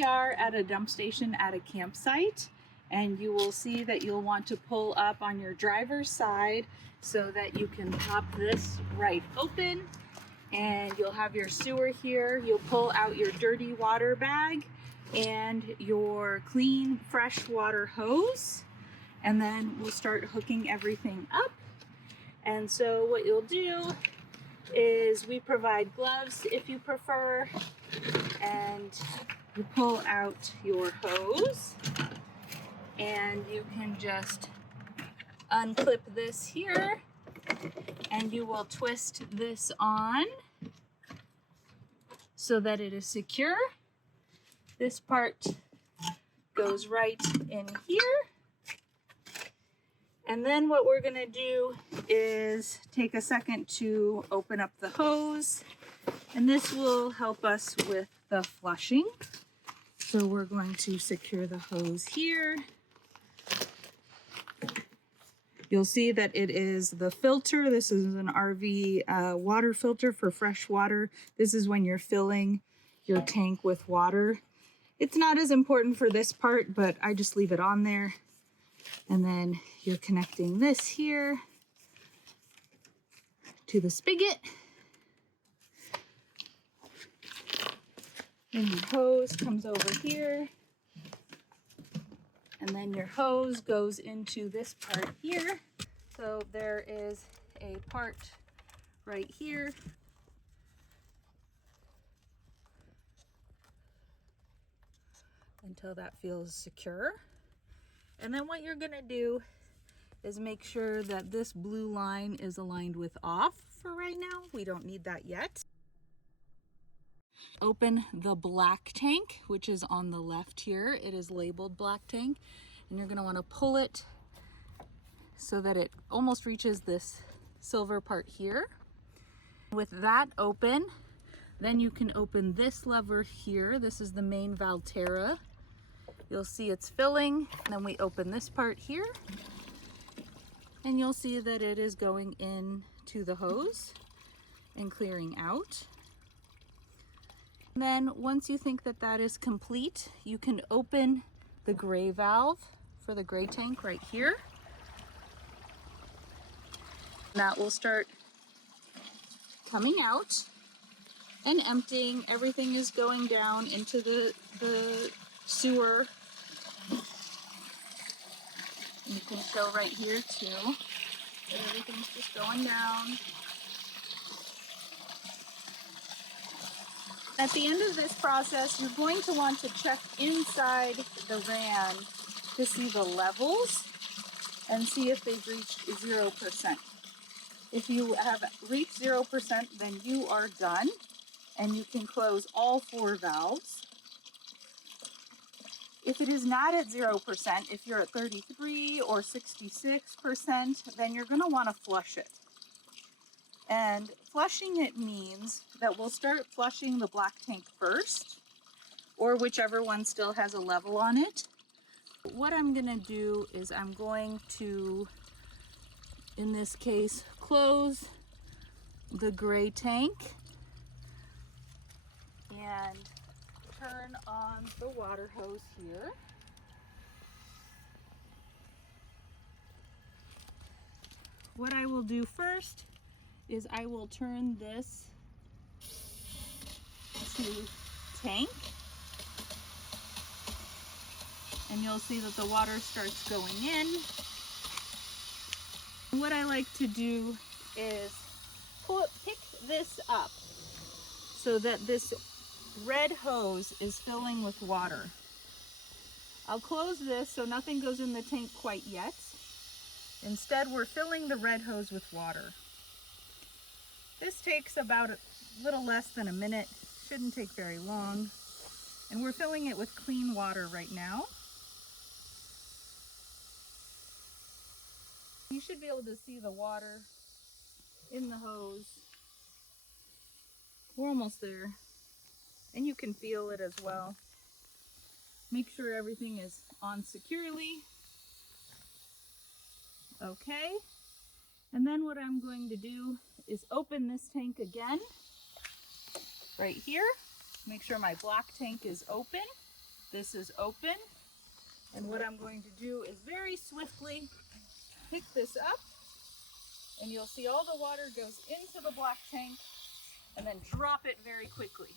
we are at a dump station at a campsite, and you will see that you'll want to pull up on your driver's side so that you can pop this right open, and you'll have your sewer here. You'll pull out your dirty water bag and your clean fresh water hose, and then we'll start hooking everything up. And so what you'll do is we provide gloves if you prefer, and you pull out your hose and you can just unclip this here, and you will twist this on so that it is secure. This part goes right in here. And then what we're gonna do is take a second to open up the hose, and this will help us with the flushing. So we're going to secure the hose here. You'll see that it is the filter. This is an RV water filter for fresh water. This is when you're filling your tank with water. It's not as important for this part, but I just leave it on there. And then you're connecting this here to the spigot. And your hose comes over here. And then your hose goes into this part here. So there is a part right here. Until that feels secure. And then what you're gonna do is make sure that this blue line is aligned with off for right now. We don't need that yet. Open the black tank, which is on the left here. It is labeled black tank, and you're gonna wanna pull it so that it almost reaches this silver part here. With that open, then you can open this lever here. This is the main Valterra. You'll see it's filling, and then we open this part here, and you'll see that it is going in to the hose and clearing out. And then once you think that that is complete, you can open the gray valve for the gray tank right here. That will start coming out and emptying. Everything is going down into the sewer. And you can show right here too. Everything's just going down. At the end of this process, you're going to want to check inside the van to see the levels and see if they've reached 0%. If you have reached 0%, then you are done, and you can close all 4 valves. If it is not at 0%, if you're at 33 or 66%, then you're going to want to flush it. And flushing it means that we'll start flushing the black tank first, or whichever one still has a level on it. What I'm going to do is I'm going to, in this case, close the gray tank and turn on the water hose here. What I will do first is I will turn this to tank, and you'll see that the water starts going in. What I like to do is pick this up so that this red hose is filling with water. I'll close this so nothing goes in the tank quite yet. Instead, we're filling the red hose with water. This takes about a little less than a minute, shouldn't take very long. And we're filling it with clean water right now. You should be able to see the water in the hose. We're almost there. And you can feel it as well. Make sure everything is on securely. Okay. And then what I'm going to do is open this tank again, right here. Make sure my black tank is open. This is open, and what I'm going to do is very swiftly pick this up, and you'll see all the water goes into the black tank, and then drop it very quickly.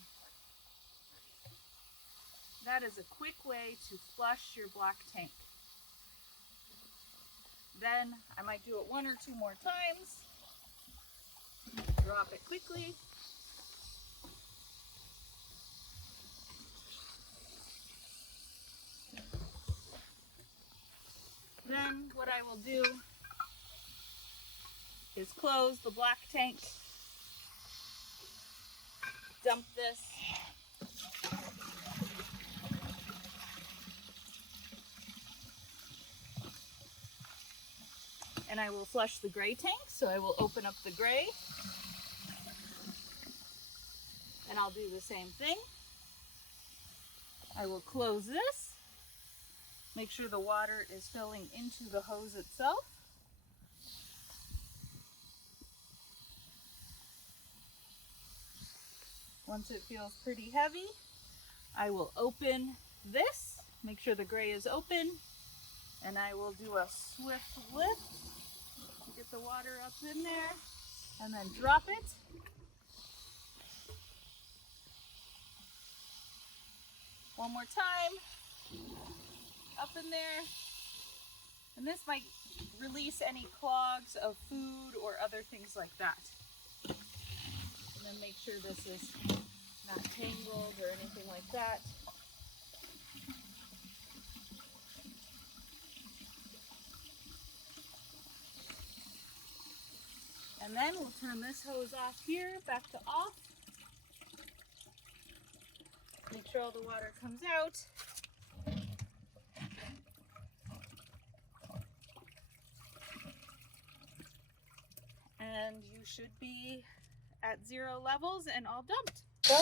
That is a quick way to flush your black tank. Then I might do it 1 or 2 more times. Drop it quickly. Then what I will do is close the black tank, dump this, and I will flush the gray tank. So I will open up the gray, and I'll do the same thing. I will close this. Make sure the water is filling into the hose itself. Once it feels pretty heavy, I will open this, make sure the gray is open, and I will do a swift lift, get the water up in there, and then drop it. One more time, up in there. And this might release any clogs of food or other things like that. And then make sure this is not tangled or anything like that. And then we'll turn this hose off here, back to off. Make sure all the water comes out. And you should be at 0 levels and all dumped. So,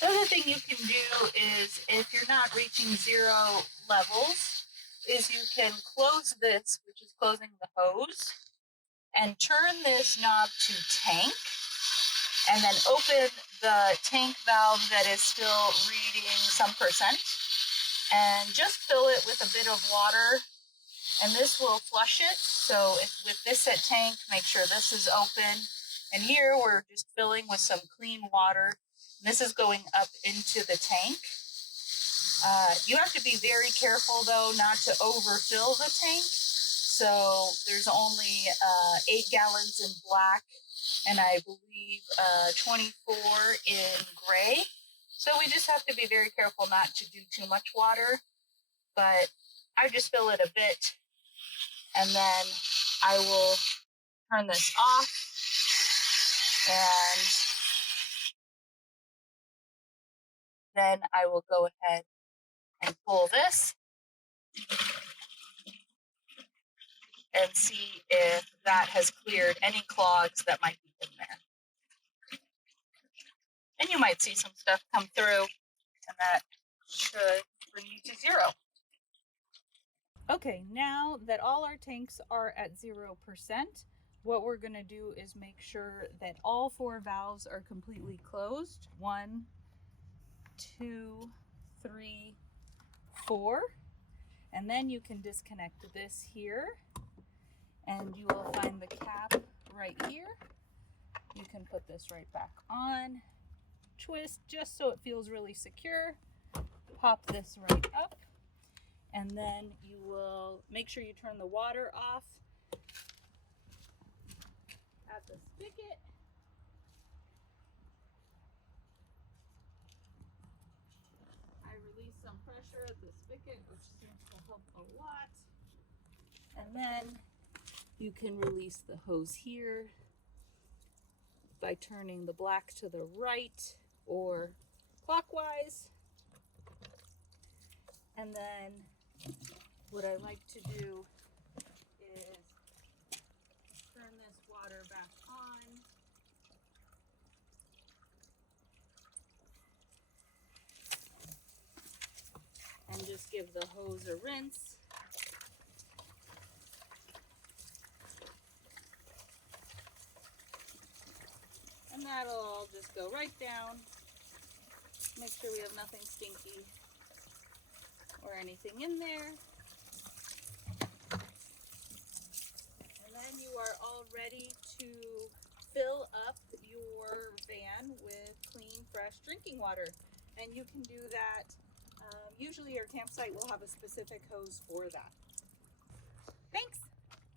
the other thing you can do is, if you're not reaching 0 levels, is you can close this, which is closing the hose, and turn this knob to tank, and then open the tank valve that is still reading some percent, and just fill it with a bit of water, and this will flush it. So with this at tank, make sure this is open. And here we're just filling with some clean water. This is going up into the tank. You have to be very careful though not to overfill the tank. So there's only 8 gallons in black, and I believe 24 in gray. So we just have to be very careful not to do too much water, but I just fill it a bit, and then I will turn this off, and then I will go ahead and pull this and see if that has cleared any clogs that might be in there. And you might see some stuff come through, and that should bring you to 0. Okay, now that all our tanks are at 0%, what we're going to do is make sure that all 4 valves are completely closed. 1, 2, 3, 4. And then you can disconnect this here, and you will find the cap right here. You can put this right back on, twist just so it feels really secure, pop this right up, and then you will make sure you turn the water off at the spigot. I release some pressure at the spigot, which seems to help a lot. And then you can release the hose here by turning the black to the right or clockwise. And then what I like to do is turn this water back on. And just give the hose a rinse. And that'll all just go right down. Make sure we have nothing stinky. anything in there. And then you are all ready to fill up your van with clean, fresh drinking water. And you can do that, usually your campsite will have a specific hose for that.